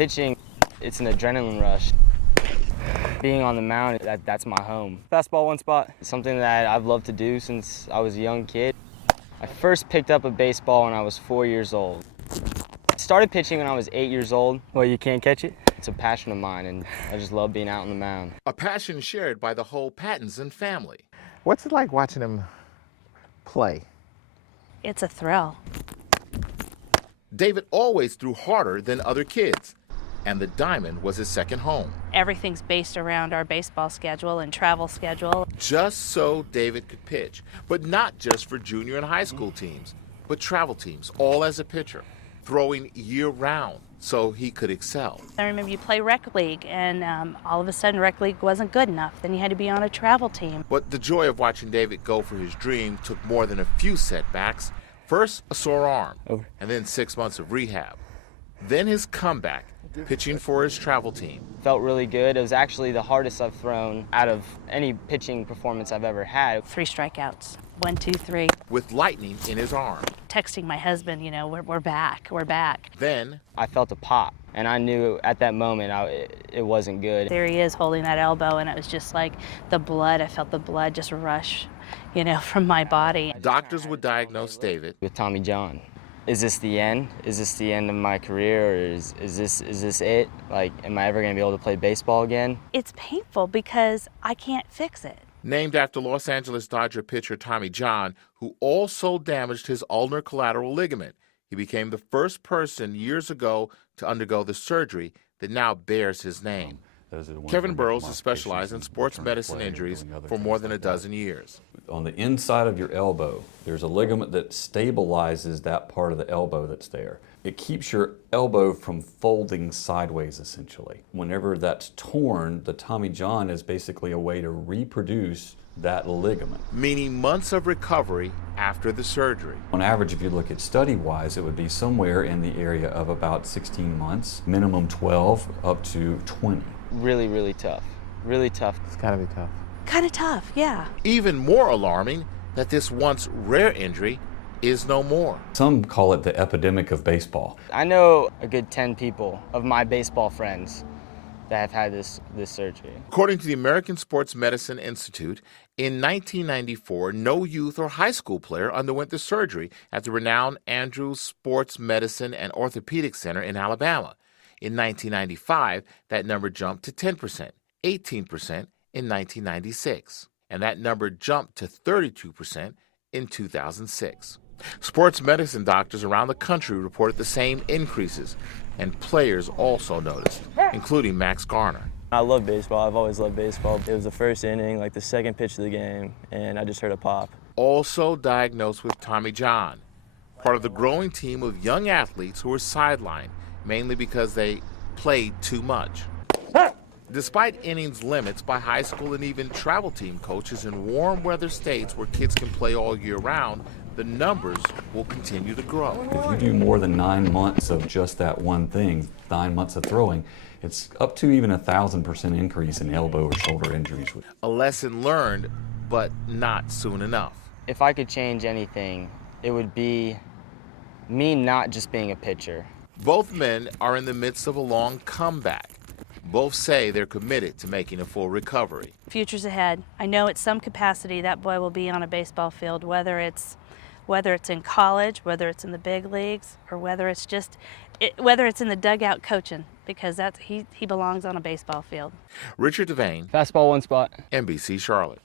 Pitching, it's an adrenaline rush. Being on the mound, that's my home. Fastball one spot, something that I've loved to do since I was a young kid. I first picked up a baseball when I was 4 years old. I started pitching when I was 8 years old. Well, you can't catch it? It's a passion of mine, and I just love being out on the mound. A passion shared by the whole Pattinson family. What's it like watching him play? It's a thrill. David always threw harder than other kids, and the diamond was his second home. Everything's based around our baseball schedule and travel schedule. Just so David could pitch, but not just for junior and high school teams, but travel teams, all as a pitcher, throwing year-round so he could excel. I remember you play rec league, and all of a sudden rec league wasn't good enough. Then you had to be on a travel team. But the joy of watching David go for his dream took more than a few setbacks. First, a sore arm, and then 6 months of rehab. Then his comeback, pitching for his travel team. Felt really good. It was actually the hardest I've thrown out of any pitching performance I've ever had. 3 strikeouts. 1, 2, 3. With lightning in his arm. Texting my husband, you know, we're back, we're back. Then I felt a pop, and I knew at that moment it wasn't good. There he is holding that elbow, and it was just like the blood. I felt the blood just rush, you know, from my body. doctors would diagnose David With Tommy John. Is this the end? Is this the end of my career, or is this it? Like, am I ever going to be able to play baseball again? It's painful because I can't fix it. named after Los Angeles Dodger pitcher Tommy John, who also damaged his ulnar collateral ligament. He became the first person years ago to undergo the surgery that now bears his name. Kevin Burrows has specialized in sports medicine injuries for more than a dozen years. On the inside of your elbow, there's a ligament that stabilizes that part of the elbow that's there. It keeps your elbow from folding sideways, essentially. Whenever that's torn, the Tommy John is basically a way to reproduce that ligament. Meaning months of recovery after the surgery. On average, if you look at study-wise, it would be somewhere in the area of about 16 months, minimum 12 up to 20. Really, really tough. Really tough. It's gotta be tough. Kind of tough, yeah. Even more alarming that this once rare injury is no more. Some call it the epidemic of baseball. I know a good 10 people of my baseball friends that have had this surgery. According to the American Sports Medicine Institute, in 1994, no youth or high school player underwent the surgery at the renowned Andrews Sports Medicine and Orthopedic Center in Alabama. In 1995, that number jumped to 10%, 18% in 1996, and that number jumped to 32% in 2006. Sports medicine doctors around the country reported the same increases, and players also noticed, including Max Garner. I love baseball. I've always loved baseball. It was the first inning, like the second pitch of the game, and I just heard a pop. Also diagnosed with Tommy John, part of the growing team of young athletes who were sidelined, mainly because they played too much. Despite innings limits by high school and even travel team coaches in warm weather states where kids can play all year round, the numbers will continue to grow. If you do more than 9 months of just that one thing, 9 months of throwing, it's up to even 1,000% increase in elbow or shoulder injuries. A lesson learned, but not soon enough. If I could change anything, it would be me not just being a pitcher. Both men are in the midst of a long comeback. Both say they're committed to making a full recovery. Future's ahead. I know at some capacity that boy will be on a baseball field, whether it's in college, whether it's in the big leagues, or whether it's in the dugout coaching, because he belongs on a baseball field. Richard Devane, Fastball one spot. NBC Charlotte.